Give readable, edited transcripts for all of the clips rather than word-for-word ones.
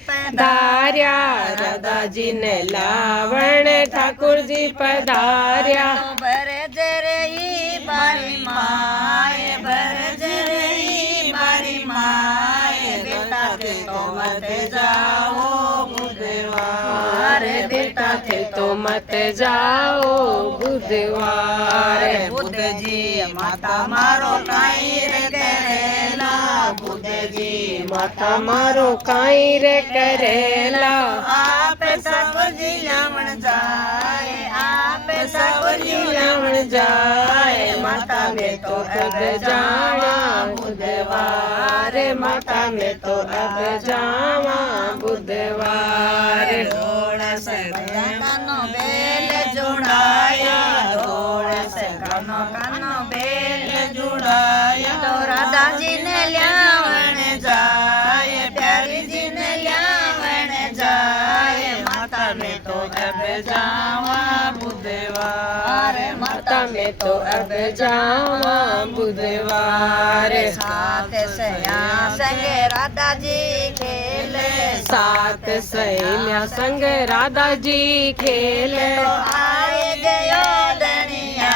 पधार्या राधाजी ने लावण ठाकुर जी पधार्या। भरज रही बारी माए, भरज रही बारी माए, बेटा थे तो मत जाओ बुधवार, बेटा थे तो मत जाओ बुधवार। बुध जी माता मारो काई रे करेला, बुध जी माता मारो काई रे करेला। आप सब जिलावण जाए, आप सब जिलावण जाए, माता में तो अब जावा बुधवार, माता में तो अब जावा बुधवार। जोड़ से कानो बेल जुड़ाया, जोड़ से कानो बेल जुड़ाया, तो राधा जी ने ल्यावण जाए, प्यारी जी ने ल्यावण जाए, माता में तो अब जावा बुधवार, माता में तो अब जावा बुधवार। साथ सया संगे राधा जी खेले, सात सहेलियां संग राधा जी खेले। तो आए गयो दनिया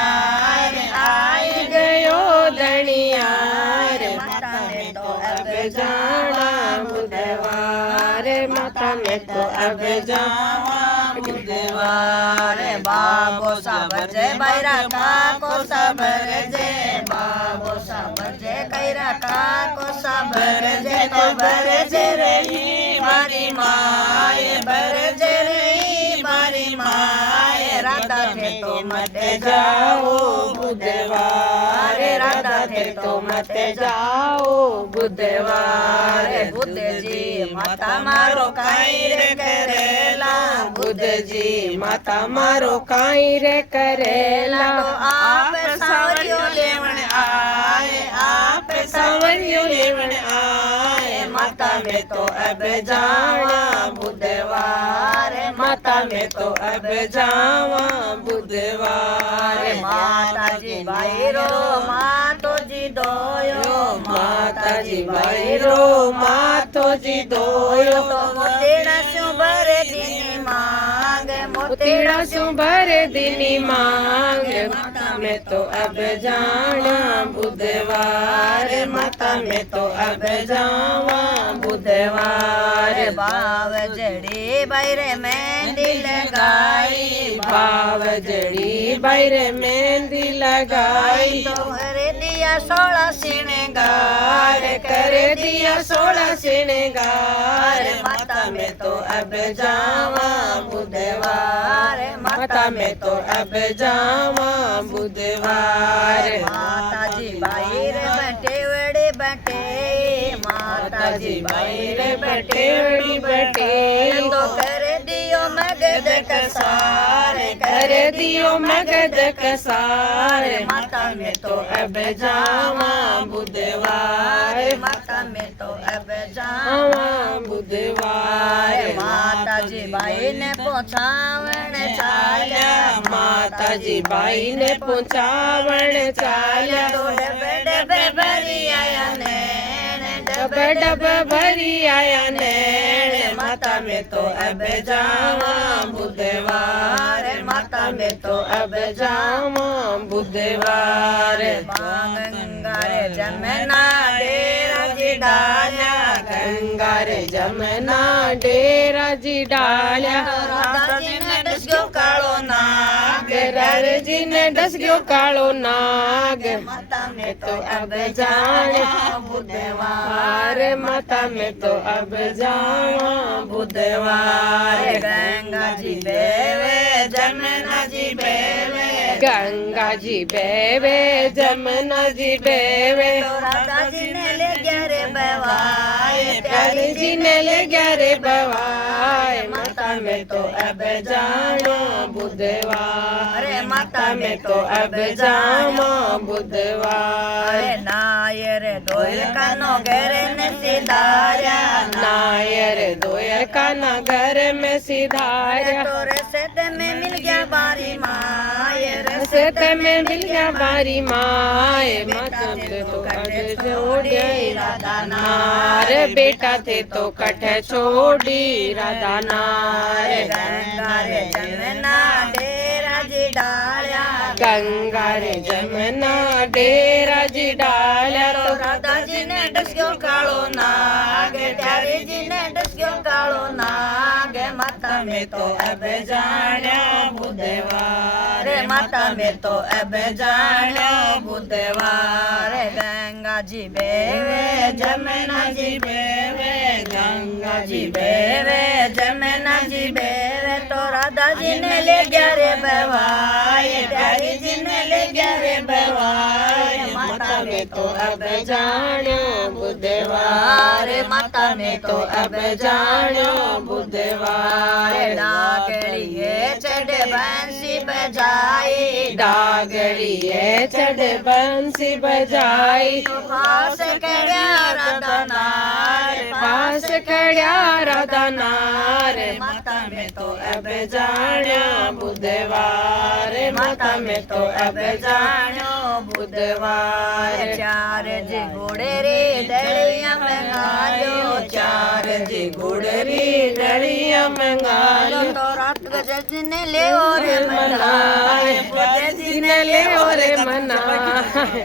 रे, आए गयो दनियार, माता में तो अब जाना बुधवार, माता में तो अब जावा बुधवार। बाबो साबर जय बैरा काको साबर जय, बाबो साबर जय कैरा काको साबर जय, तो बरज रही मारी माए, बरज रही मारी माए, राधा थे तो मत जाओ बुधवार, राधा थे तो मत जाओ बुधवार। बुध जी माता मारो काई रे करेला, बुध जी माता मारो काई रे करेला। तो आप सावरियो लेवण आए, आप सावरियो लेवण आए, माता में तो अब जावा बुधवार, माता में तो अब जावा बुधवार। माता जी बाईरो मातो जी दोयो, माता जी बाईरो मातो जी दोयो, तो मोतेड़ा सु भरे दिन मांग, मोतीड़ा सु भरे दिनी मांग, माता में तो अब जाना बुधवार, माता में तो अब जावा बुधवार। बाव जड़ी बैरे मेहंदी लगाई, बाव जड़ी बैरे मेहंदी लगाई, तो करे दिया 16 श्रृंगार, करे दिया 16 श्रृंगार, माता में तो अब जावा बुधवार, माता में तो अब जावा बुधवार। माता जी बाहर बैठे बड़े बैठे, माता जी बाहर बैठे बड़ी बटे, तो कर दियो मगध कसार, कर दियो मगध कसार, माता में तो अब जावा बुधवार, माता में तो अब जावा बुधवार। माता जी बाई ने पहुँचावण चाल्या, माता जी बाई ने पहुँचावण चाल्या, तो डबे डबे भरी आया नैन, डब डब भरी आया नैन, माता में तो अब जावा बुधवार, माता में तो अब जावा बुधवार। गंगा रे जमुना डेरा जी डाल्या, गंगा रे जमुना डेरा जी डाल्या, राधा जी ने डसग्यो काळो नाग, राधा जी ने डसग्यो काळो नाग, माता में तो अब जाना बुधवार, माता में तो अब जावा बुधवार। गंगा जी बेवे जमुना जी बेवे, गंगा जी बेवे जमुना जी बेवे, तो राधा जी ने ले गया रे बवाए, प्यारी जी ने ले गया रे बवाए, माता में तो अब जाना बुधवार, अरे माता में तो अब जावा बुधवार। नायर दोयर कानो घेरे ने सिधार्या, नायर दोयर कान्हा घर में सिधारा तो रस्ते में मिल गया बारी माए रस्ते में मिल गया बारी माए माता थे तो कटे छोड़े राधा नार बेटा थे तो कटे छोड़ी राधा नार गंगा रे जमुना डेरा जी डाल्या गंगा रे जमुना डेरा जी डाल्या तो राधा जी ने डस्यो कालो नाग प्यारी जी ने डस्यो कालो नाग माता में तो अब जाण्यो बुधवार माता में तो अब जाण्यो बुधवार गंगा जी बेवे जमुना जी बेवे गंगा जी बेवे जमुना जी बेवे तो राधा जी ने ले गया रे बवाए प्यारी जी ने ले गया रे बवाए माता में तो अब जाण्यो बुधवार माता में तो अब जाण्यो बुधवार डागड़िए चढ़ बंसी बजाई डागड़िए चढ़ बंसी बजाई पास कड़िया राधा नार पास खड़िया राधा नार माता में तो अब जाण्यो बुधवार माता में तो अब जाण्यो बुधवार चार जी घोड़े रे डलिया मंगालो चार जी गुड़री डलिया मंगालो तो रात गजज ने ले और मनाए जी ने ले और मनाए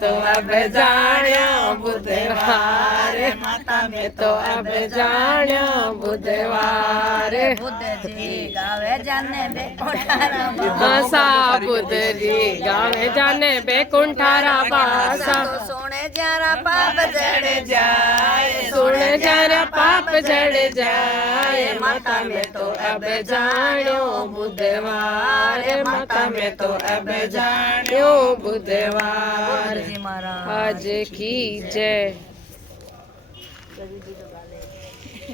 तो अब जाण्यो बुधवार माता में तो अब जाण्यो बुधवार बुद्ध जी गावे जाने बेकोठारा बासा बुध जी गावे जाने बेकुंठारा बासा तो सोने जरा पाप जड़ जाए सुन जरा पाप जड़ जाए माता में तो अब जाण्यो बुधवार माता में तो अब जाण्यो बुधवार जी महाराज आज की जय।